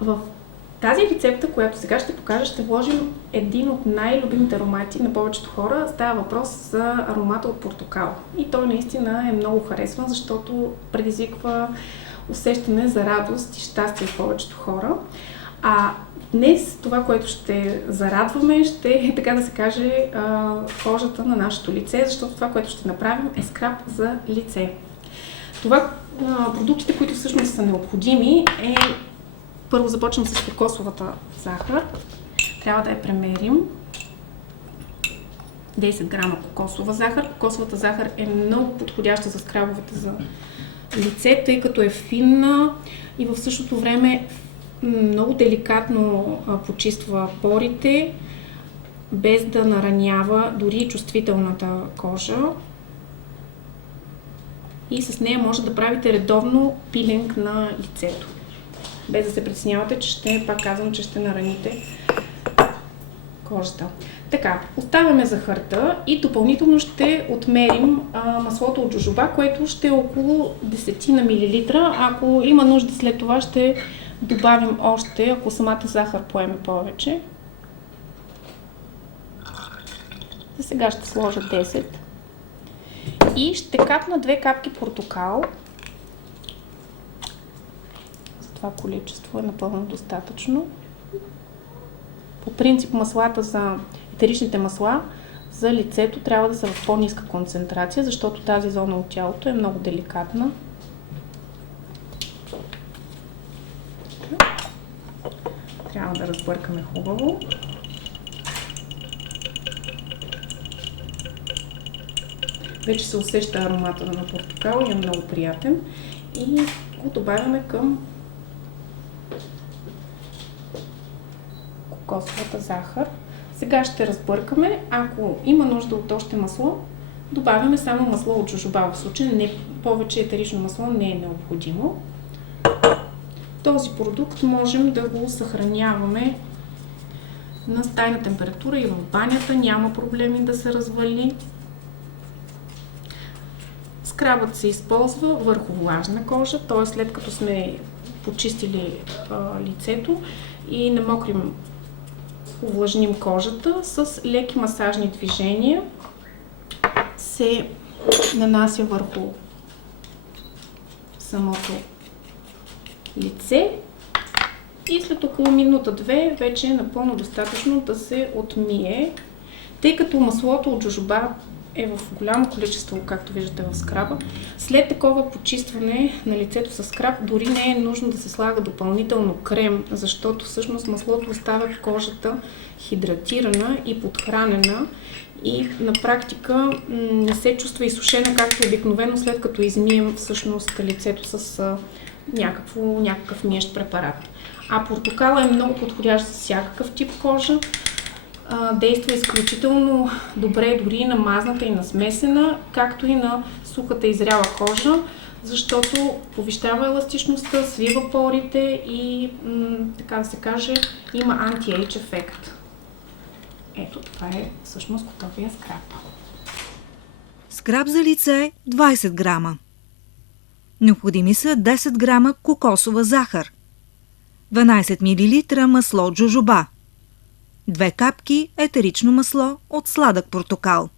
В тази рецепта, която сега ще покажа, ще вложим един от най-любимите аромати на повечето хора. Става въпрос за аромата от портокал. И той наистина е много харесван, защото предизвиква усещане за радост и щастие в повечето хора. А днес това, което ще зарадваме, ще е, така да се каже, кожата на нашето лице, защото това, което ще направим, е скраб за лице. Това, продуктите, които всъщност са необходими, е първо започвам с кокосовата захар. Трябва да я премерим. 10 грама кокосова захар. Кокосовата захар е много подходяща за скрабовете за лице, тъй като е финна и в същото време много деликатно почиства порите, без да наранява дори чувствителната кожа. И с нея може да правите редовно пилинг на лицето. Без да се притеснявате, пак казвам, че ще нараните кожата. Така, оставяме захарта и допълнително ще отмерим маслото от джожоба, което ще е около 10 на милилитра. Ако има нужда след това, ще добавим още, ако самата захар поеме повече. За сега ще сложа 10. И ще капна 2 капки портокал. За това количество е напълно достатъчно. По принцип етеричните масла за лицето трябва да са в по-ниска концентрация, защото тази зона от тялото е много деликатна. Трябва да разбъркаме хубаво. Вече се усеща аромата на портокал и е много приятен. И го добавяме към кокосовата захар. Сега ще разбъркаме. Ако има нужда от още масло, добавяме само масло от джожоба. В случай не повече етерично масло не е необходимо. Този продукт можем да го съхраняваме на стайна температура и в банята. Няма проблеми да се развали. Скрабът се използва върху влажна кожа, т.е. след като сме почистили лицето и намокрим, увлажним кожата, с леки масажни движения се нанася върху самото лице и след около минута-две вече е напълно достатъчно да се отмие, тъй като маслото от джожоба е в голямо количество, както виждате в скраба. След такова почистване на лицето с скраб, дори не е нужно да се слага допълнително крем, защото всъщност маслото оставя кожата хидратирана и подхранена и на практика не се чувства изсушена, както обикновено след като измием всъщност лицето с някакъв миещ препарат. А портокала е много подходящ за всякакъв тип кожа. Действа изключително добре дори на мазната и на смесена, както и на сухата и зряла кожа, защото повишава еластичността, свива порите и, така да се каже, има анти-ейдж ефект. Ето, това е всъщност готовия скраб. Скраб за лице 20 грама. Необходими са 10 грама кокосова захар, 12 мл масло от джожоба, 2 капки етерично масло от сладък портокал,